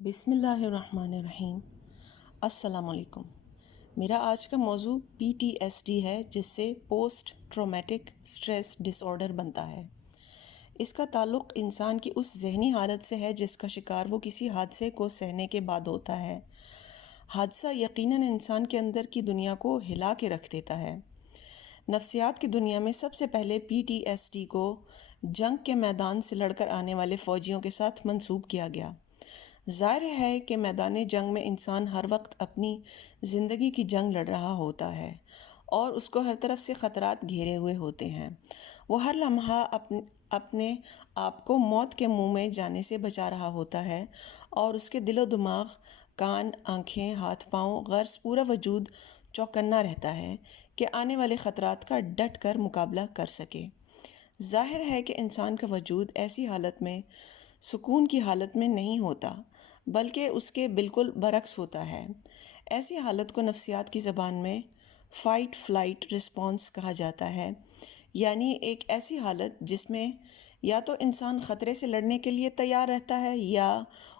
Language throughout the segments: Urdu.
بسم اللہ الرحمن الرحیم۔ السلام علیکم۔ میرا آج کا موضوع PTSD ہے، جس سے post traumatic stress dis order بنتا ہے۔ اس کا تعلق انسان کی اس ذہنی حالت سے ہے جس کا شکار وہ کسی حادثے کو سہنے کے بعد ہوتا ہے۔ حادثہ یقیناً انسان کے اندر کی دنیا کو ہلا کے رکھ دیتا ہے۔ نفسیات کی دنیا میں سب سے پہلے PTSD کو جنگ کے میدان سے لڑ کر آنے والے فوجیوں کے ساتھ منسوب کیا گیا۔ ظاہر ہے کہ میدان جنگ میں انسان ہر وقت اپنی زندگی کی جنگ لڑ رہا ہوتا ہے اور اس کو ہر طرف سے خطرات گھیرے ہوئے ہوتے ہیں۔ وہ ہر لمحہ اپنے آپ کو موت کے منہ میں جانے سے بچا رہا ہوتا ہے اور اس کے دل و دماغ، کان، آنکھیں، ہاتھ پاؤں، غرض پورا وجود چوکنا رہتا ہے کہ آنے والے خطرات کا ڈٹ کر مقابلہ کر سکے۔ ظاہر ہے کہ انسان کا وجود ایسی حالت میں سکون کی حالت میں نہیں ہوتا، بلکہ اس کے بالکل برعکس ہوتا ہے۔ ایسی حالت کو نفسیات کی زبان میں فائٹ فلائٹ رسپانس کہا جاتا ہے، یعنی ایک ایسی حالت جس میں یا تو انسان خطرے سے لڑنے کے لیے تیار رہتا ہے یا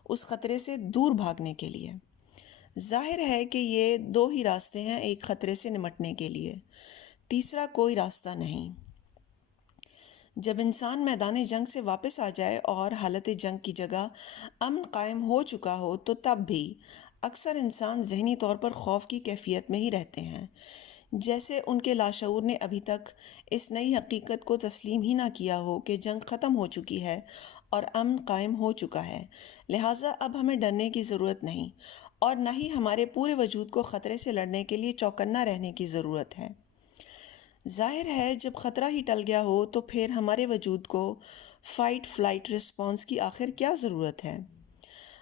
اس خطرے سے دور بھاگنے کے لیے۔ ظاہر ہے کہ یہ دو ہی راستے ہیں ایک خطرے سے نمٹنے کے لیے، تیسرا کوئی راستہ نہیں۔ جب انسان میدان جنگ سے واپس آ جائے اور حالت جنگ کی جگہ امن قائم ہو چکا ہو تو تب بھی اکثر انسان ذہنی طور پر خوف کی کیفیت میں ہی رہتے ہیں، جیسے ان کے لاشعور نے ابھی تک اس نئی حقیقت کو تسلیم ہی نہ کیا ہو کہ جنگ ختم ہو چکی ہے اور امن قائم ہو چکا ہے، لہٰذا اب ہمیں ڈرنے کی ضرورت نہیں اور نہ ہی ہمارے پورے وجود کو خطرے سے لڑنے کے لیے چوکنا رہنے کی ضرورت ہے۔ ظاہر ہے جب خطرہ ہی ٹل گیا ہو تو پھر ہمارے وجود کو فائٹ فلائٹ رسپانس کی آخر کیا ضرورت ہے؟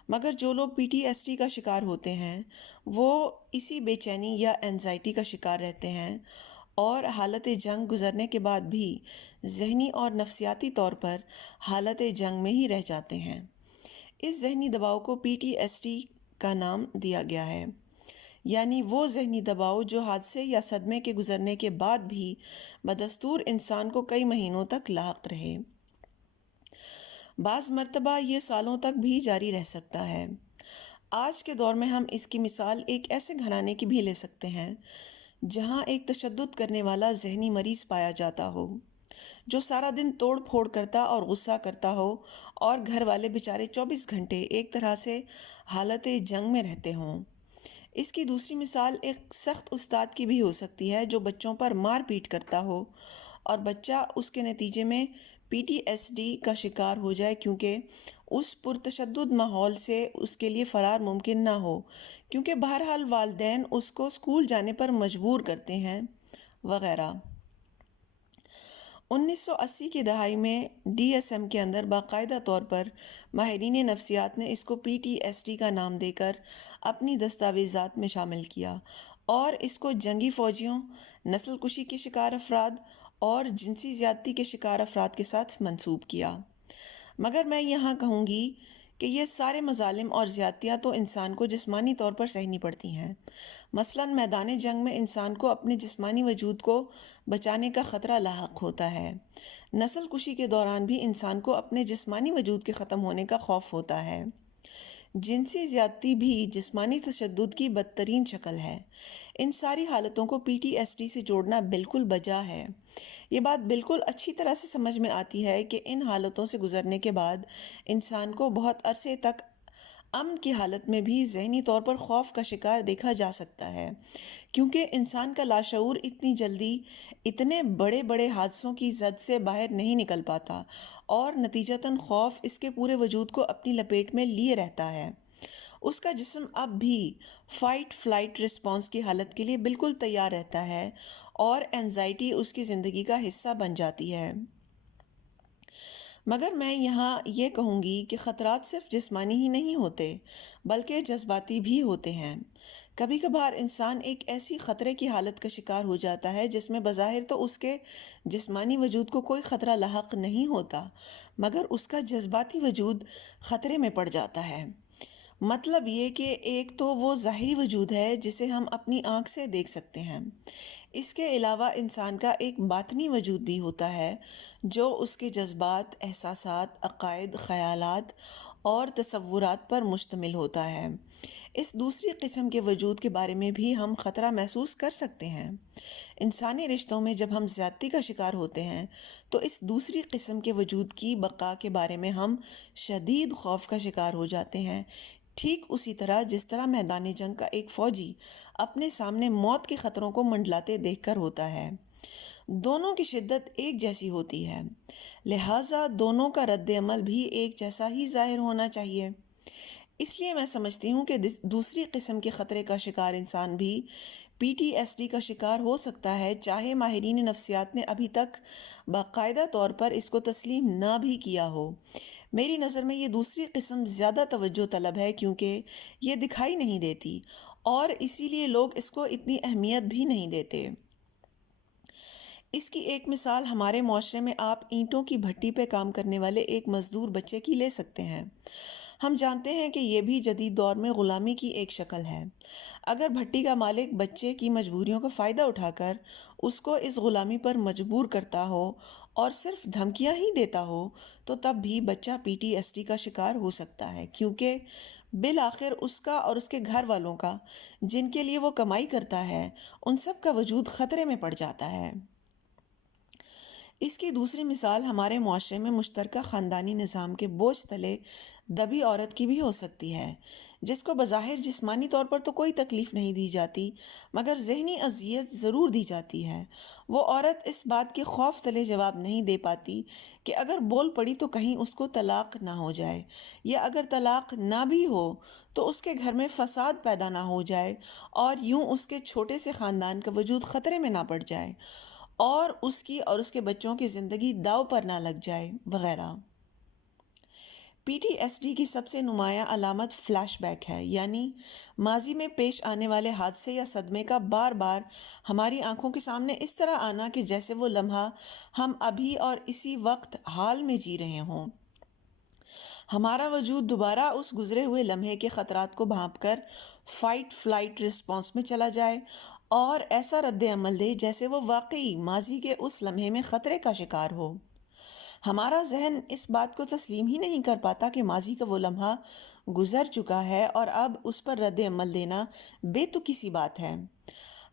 مگر جو لوگ PTSD کا شکار ہوتے ہیں وہ اسی بے چینی یا اینزائٹی کا شکار رہتے ہیں اور حالت جنگ گزرنے کے بعد بھی ذہنی اور نفسیاتی طور پر حالت جنگ میں ہی رہ جاتے ہیں۔ اس ذہنی دباؤ کو PTSD کا نام دیا گیا ہے، یعنی وہ ذہنی دباؤ جو حادثے یا صدمے کے گزرنے کے بعد بھی بدستور انسان کو کئی مہینوں تک لاحق رہے۔ بعض مرتبہ یہ سالوں تک بھی جاری رہ سکتا ہے۔ آج کے دور میں ہم اس کی مثال ایک ایسے گھرانے کی بھی لے سکتے ہیں جہاں ایک تشدد کرنے والا ذہنی مریض پایا جاتا ہو، جو سارا دن توڑ پھوڑ کرتا اور غصہ کرتا ہو اور گھر والے بیچارے 24 گھنٹے ایک طرح سے حالت جنگ میں رہتے ہوں۔ اس کی دوسری مثال ایک سخت استاد کی بھی ہو سکتی ہے جو بچوں پر مار پیٹ کرتا ہو اور بچہ اس کے نتیجے میں PTSD کا شکار ہو جائے کیونکہ اس پرتشدد ماحول سے اس کے لیے فرار ممکن نہ ہو، کیونکہ بہرحال والدین اس کو اسکول جانے پر مجبور کرتے ہیں وغیرہ۔ 1980 کی دہائی میں DSM کے اندر باقاعدہ طور پر ماہرین نفسیات نے اس کو PTSD کا نام دے کر اپنی دستاویزات میں شامل کیا اور اس کو جنگی فوجیوں، نسل کشی کے شکار افراد اور جنسی زیادتی کے شکار افراد کے ساتھ منسوب کیا۔ مگر میں یہاں کہوں گی کہ یہ سارے مظالم اور زیادتیاں تو انسان کو جسمانی طور پر سہنی پڑتی ہیں۔ مثلاً میدان جنگ میں انسان کو اپنے جسمانی وجود کو بچانے کا خطرہ لاحق ہوتا ہے۔ نسل کشی کے دوران بھی انسان کو اپنے جسمانی وجود کے ختم ہونے کا خوف ہوتا ہے۔ جنسی زیادتی بھی جسمانی تشدد کی بدترین شکل ہے۔ ان ساری حالتوں کو PTSD سے جوڑنا بالکل بجا ہے۔ یہ بات بالکل اچھی طرح سے سمجھ میں آتی ہے کہ ان حالتوں سے گزرنے کے بعد انسان کو بہت عرصے تک امن کی حالت میں بھی ذہنی طور پر خوف کا شکار دیکھا جا سکتا ہے، کیونکہ انسان کا لاشعور اتنی جلدی اتنے بڑے بڑے حادثوں کی زد سے باہر نہیں نکل پاتا اور نتیجتاً خوف اس کے پورے وجود کو اپنی لپیٹ میں لیے رہتا ہے۔ اس کا جسم اب بھی فائٹ فلائٹ رسپانس کی حالت کے لیے بالکل تیار رہتا ہے اور اینزائٹی اس کی زندگی کا حصہ بن جاتی ہے۔ مگر میں یہاں یہ کہوں گی کہ خطرات صرف جسمانی ہی نہیں ہوتے بلکہ جذباتی بھی ہوتے ہیں۔ کبھی کبھار انسان ایک ایسی خطرے کی حالت کا شکار ہو جاتا ہے جس میں بظاہر تو اس کے جسمانی وجود کو کوئی خطرہ لاحق نہیں ہوتا، مگر اس کا جذباتی وجود خطرے میں پڑ جاتا ہے۔ مطلب یہ کہ ایک تو وہ ظاہری وجود ہے جسے ہم اپنی آنکھ سے دیکھ سکتے ہیں، اس کے علاوہ انسان کا ایک باطنی وجود بھی ہوتا ہے جو اس کے جذبات، احساسات، عقائد، خیالات اور تصورات پر مشتمل ہوتا ہے۔ اس دوسری قسم کے وجود کے بارے میں بھی ہم خطرہ محسوس کر سکتے ہیں۔ انسانی رشتوں میں جب ہم زیادتی کا شکار ہوتے ہیں تو اس دوسری قسم کے وجود کی بقا کے بارے میں ہم شدید خوف کا شکار ہو جاتے ہیں، ٹھیک اسی طرح جس طرح میدان جنگ کا ایک فوجی اپنے سامنے موت کے خطروں کو منڈلاتے دیکھ کر ہوتا ہے۔ دونوں کی شدت ایک جیسی ہوتی ہے، لہٰذا دونوں کا رد عمل بھی ایک جیسا ہی ظاہر ہونا چاہیے۔ اس لیے میں سمجھتی ہوں کہ دوسری قسم کے خطرے کا شکار انسان بھی PTSD کا شکار ہو سکتا ہے، چاہے ماہرین نفسیات نے ابھی تک باقاعدہ طور پر اس کو تسلیم نہ بھی کیا ہو۔ میری نظر میں یہ دوسری قسم زیادہ توجہ طلب ہے کیونکہ یہ دکھائی نہیں دیتی اور اسی لیے لوگ اس کو اتنی اہمیت بھی نہیں دیتے۔ اس کی ایک مثال ہمارے معاشرے میں آپ اینٹوں کی بھٹی پہ کام کرنے والے ایک مزدور بچے کی لے سکتے ہیں۔ ہم جانتے ہیں کہ یہ بھی جدید دور میں غلامی کی ایک شکل ہے۔ اگر بھٹی کا مالک بچے کی مجبوریوں کا فائدہ اٹھا کر اس کو اس غلامی پر مجبور کرتا ہو اور صرف دھمکیاں ہی دیتا ہو تو تب بھی بچہ PTSD کا شکار ہو سکتا ہے، کیونکہ بالآخر اس کا اور اس کے گھر والوں کا، جن کے لیے وہ کمائی کرتا ہے، ان سب کا وجود خطرے میں پڑ جاتا ہے۔ اس کی دوسری مثال ہمارے معاشرے میں مشترکہ خاندانی نظام کے بوجھ تلے دبی عورت کی بھی ہو سکتی ہے، جس کو بظاہر جسمانی طور پر تو کوئی تکلیف نہیں دی جاتی مگر ذہنی اذیت ضرور دی جاتی ہے۔ وہ عورت اس بات کے خوف تلے جواب نہیں دے پاتی کہ اگر بول پڑی تو کہیں اس کو طلاق نہ ہو جائے، یا اگر طلاق نہ بھی ہو تو اس کے گھر میں فساد پیدا نہ ہو جائے اور یوں اس کے چھوٹے سے خاندان کا وجود خطرے میں نہ پڑ جائے اور اس کی اور اس کے بچوں کی زندگی داؤ پر نہ لگ جائے، وغیرہ۔ PTSD کی سب سے نمایاں علامت فلیش بیک ہے، یعنی ماضی میں پیش آنے والے حادثے یا صدمے کا بار بار ہماری آنکھوں کے سامنے اس طرح آنا کہ جیسے وہ لمحہ ہم ابھی اور اسی وقت حال میں جی رہے ہوں۔ ہمارا وجود دوبارہ اس گزرے ہوئے لمحے کے خطرات کو بھانپ کر فائٹ فلائٹ رسپانس میں چلا جائے اور ایسا رد عمل دے جیسے وہ واقعی ماضی کے اس لمحے میں خطرے کا شکار ہو۔ ہمارا ذہن اس بات کو تسلیم ہی نہیں کر پاتا کہ ماضی کا وہ لمحہ گزر چکا ہے اور اب اس پر رد عمل دینا بے تکی سی بات ہے۔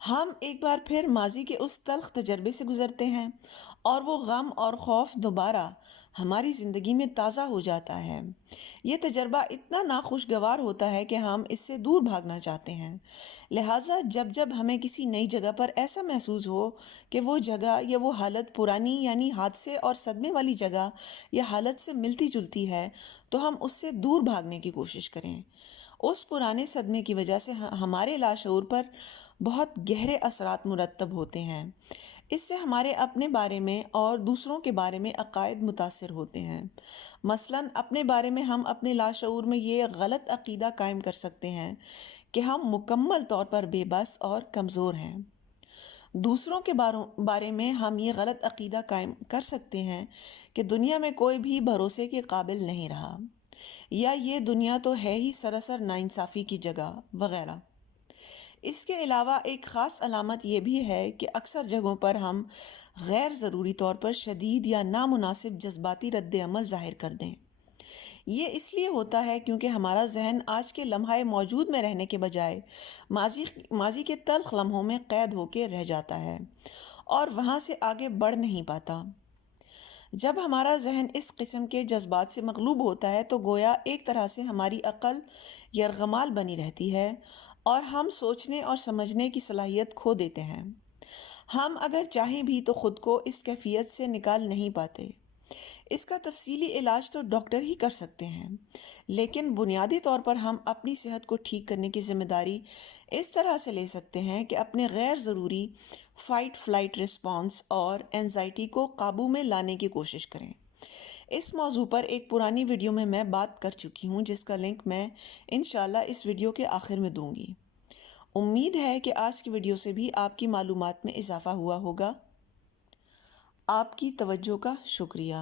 ہم ایک بار پھر ماضی کے اس تلخ تجربے سے گزرتے ہیں اور وہ غم اور خوف دوبارہ ہماری زندگی میں تازہ ہو جاتا ہے۔ یہ تجربہ اتنا ناخوشگوار ہوتا ہے کہ ہم اس سے دور بھاگنا چاہتے ہیں۔ لہٰذا جب ہمیں کسی نئی جگہ پر ایسا محسوس ہو کہ وہ جگہ یا وہ حالت پرانی یعنی حادثے اور صدمے والی جگہ یا حالت سے ملتی جلتی ہے تو ہم اس سے دور بھاگنے کی کوشش کریں۔ اس پرانے صدمے کی وجہ سے ہمارے لاشعور پر بہت گہرے اثرات مرتب ہوتے ہیں۔ اس سے ہمارے اپنے بارے میں اور دوسروں کے بارے میں عقائد متاثر ہوتے ہیں۔ مثلاً اپنے بارے میں ہم اپنے لاشعور میں یہ غلط عقیدہ قائم کر سکتے ہیں کہ ہم مکمل طور پر بے بس اور کمزور ہیں۔ دوسروں کے بارے میں ہم یہ غلط عقیدہ قائم کر سکتے ہیں کہ دنیا میں کوئی بھی بھروسے کے قابل نہیں رہا، یا یہ دنیا تو ہے ہی سراسر ناانصافی کی جگہ، وغیرہ۔ اس کے علاوہ ایک خاص علامت یہ بھی ہے کہ اکثر جگہوں پر ہم غیر ضروری طور پر شدید یا نامناسب جذباتی رد عمل ظاہر کر دیں۔ یہ اس لیے ہوتا ہے کیونکہ ہمارا ذہن آج کے لمحہ موجود میں رہنے کے بجائے ماضی کے تلخ لمحوں میں قید ہو کے رہ جاتا ہے اور وہاں سے آگے بڑھ نہیں پاتا۔ جب ہمارا ذہن اس قسم کے جذبات سے مغلوب ہوتا ہے تو گویا ایک طرح سے ہماری عقل یرغمال بنی رہتی ہے اور ہم سوچنے اور سمجھنے کی صلاحیت کھو دیتے ہیں۔ ہم اگر چاہیں بھی تو خود کو اس کیفیت سے نکال نہیں پاتے۔ اس کا تفصیلی علاج تو ڈاکٹر ہی کر سکتے ہیں، لیکن بنیادی طور پر ہم اپنی صحت کو ٹھیک کرنے کی ذمہ داری اس طرح سے لے سکتے ہیں کہ اپنے غیر ضروری فائٹ فلائٹ رسپانس اور اینزائٹی کو قابو میں لانے کی کوشش کریں۔ اس موضوع پر ایک پرانی ویڈیو میں بات کر چکی ہوں، جس کا لنک میں انشاءاللہ اس ویڈیو کے آخر میں دوں گی۔ امید ہے کہ آج کی ویڈیو سے بھی آپ کی معلومات میں اضافہ ہوا ہوگا۔ آپ کی توجہ کا شکریہ۔